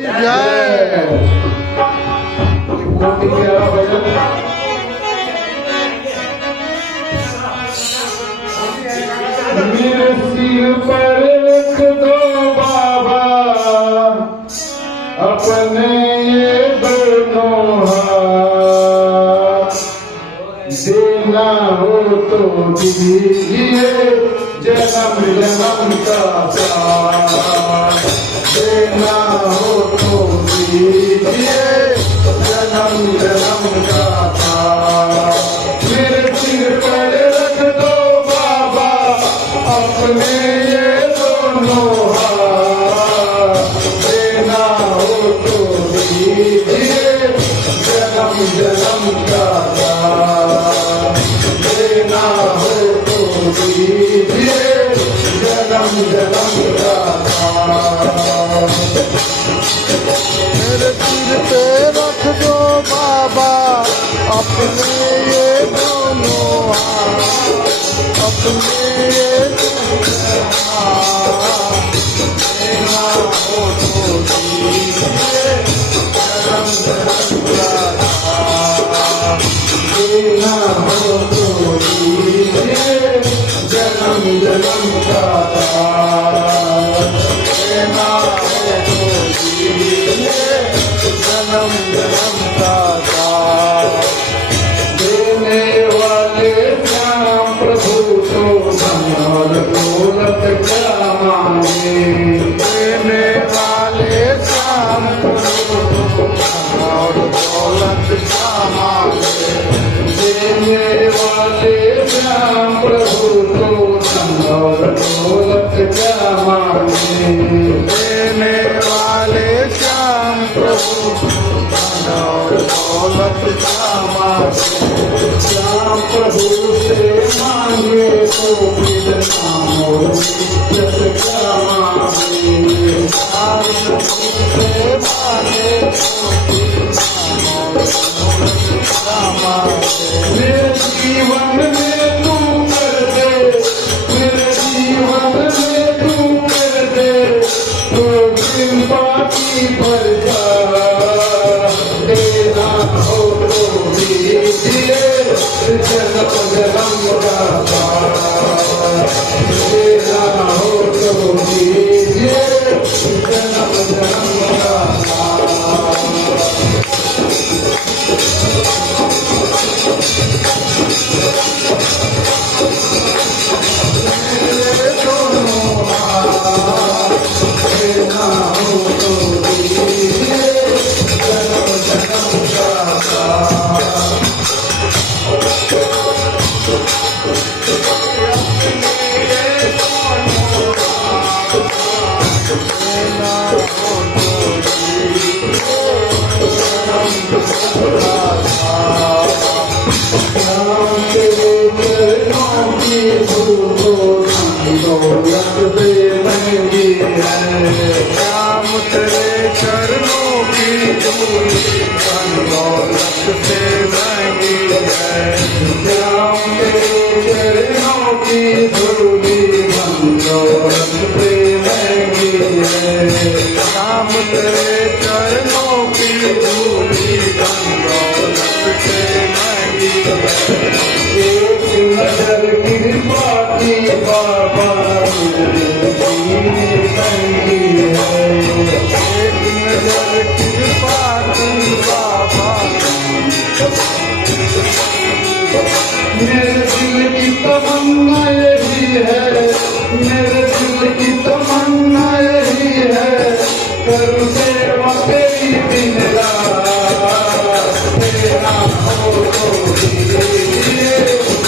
जय। मेरे सिर पर रख दो बाबा अपने ये दोनों हाथ, देना हो तो दीजिए जन्म जन्म का साथ, देना हो तो दीजिए जन्म जन्म का साथ। मेरे सिर पर रख दो बाबा अपने ये दोनों हाथ, देना हो तो दीजिए जन्म जन्म का साथ, देना हो तो दीजिए जन्म जन्म का साथ। मेरे सिर पे रख दो बाबा अपने ये दोनों हाथ, अपने ये दोनों हाथ, देना हो तो दीजिए जन्म जन्म का साथ, देना हो तो दीजिए जन्म जन्म का साथ, देना हो तो दीजिए जन्म जन्म का साथ। देने वाले श्याम प्रभु तो संभाल दौलत क्या मांगे, देने वाले शाम और दौलत क्या मांगे, देने वाले श्याम प्रभु तो संभाल दौलत क्या मांगे, देने वाले श्याम प्रभु और दौलत क्या मांगे, श्याम प्रभु से मांगे तो फिर नाम और इज्जत क्या मांगे, श्याम प्रभु से मांगे तो फिर नाम और दौलत क्या मांगे। मेरे जीवन में तू कर दे, मेरे जीवन में तू कर दे तो कृपा की प्रजा, देना हो तो दीजिए जन्म जन्म का साथ, देना हो तो दीजिए जन्म जन्म का साथ। मेरे दोनों हाथ, देना हो तो दीजिए जन्म जन्म का साथ। श्याम तेरे चरणों की धूल दौलत से महंगी है, श्याम तेरे चरणों की धूल दौलत से महंगी है, श्याम तेरे चरणों की धूली दौलत से महंगी है, श्याम तेरे चरणों की धूल दौलत से महंगी है। एक नजर कृपा की बाबा महंगी है, एक नजर कृपा की बाबा, मेरे दिल की तमन्ना यही है, मेरे दिल की तमन्ना यही है, करूँ सेवा तेरी दिन रात, तेरा हो तो दीजिए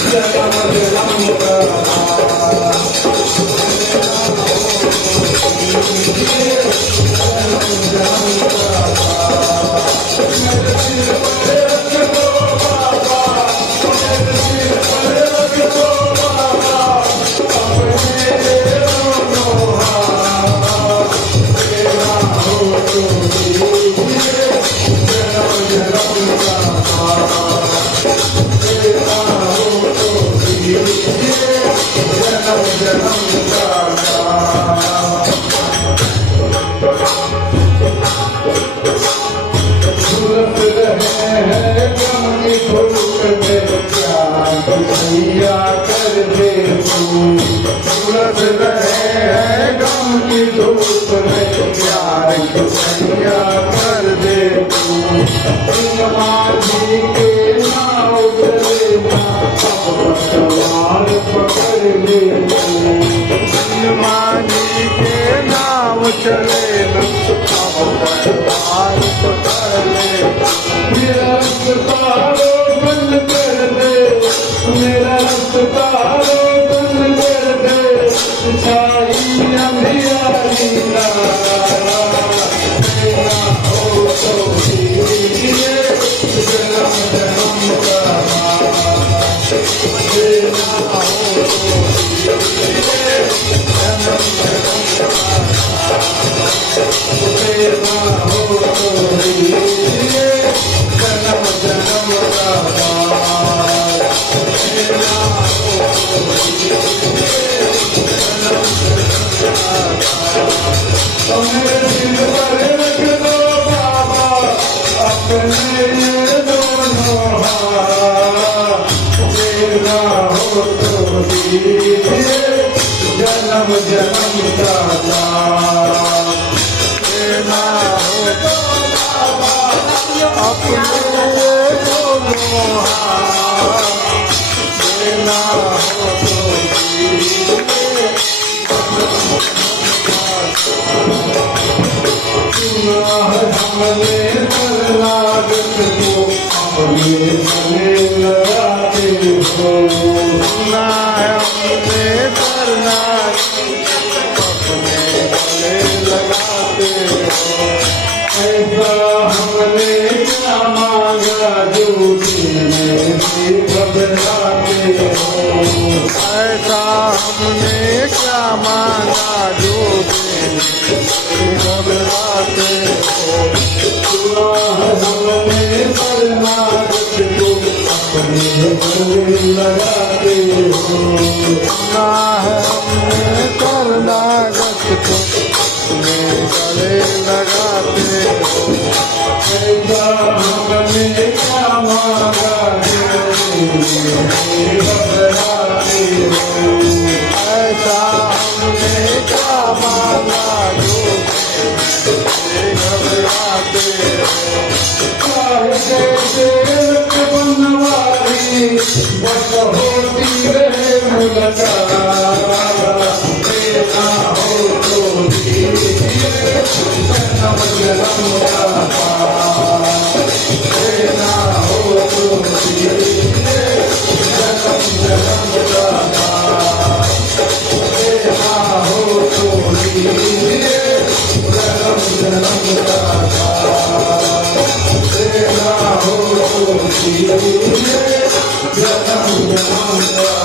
जन्म जन्म का साथ, दीजिए जन्म जन्म का साथ। मेरे सिर पर रख दो बाबा, मेरे सिर पर रख दो बाबा अपने दोनों हाथ, देना हो तो दीजिए बढ़िया कर दे तू। माझी के नाव लेना अब पतवार पकड़ ले मानी के नाव चले न अब पतवार पकड़ ले। मेरा रफ्तारो बंद कर दे मेरा रफ्तारो बंद कर दे छाई अंधियारी ना तेरा हो तो ये जन्म जन्म का तेरा हो तो ये जन्म जन्म का तेरा हो तो ये जन्म जन्म का मेरे दिल पर रख दो बाबा अपने ये दोनों हाथ तेरा हो तो जन्म जन्म का साथ देना हो तो बाबा अपने दोनों हाथ देना हो तो हमने शरणागत को अपने गले लगाते हो ना हमने करना अपने गले लगाते हो। ऐसा हमने क्या मांगा जो तुमने से घबराते हो ऐसा हमने क्या मांगा जो घबराते हो। हमने शरणागत को अपने गले लगाते हो ना है हमने करना गत को अपने गले लगाते हो। ऐसा हमने क्या मांगा जो घबराते हो ऐसा हमने क्या मांगा जो घबराते हो। जैसे बनवारी बस होती रहे मुलाकात तेरा हो तो जन्म जन्म का तेरा हो तो जन्म जन्म का तेरा हो तो जन्म जन्म का तेरा हो तो जन्म जन्म का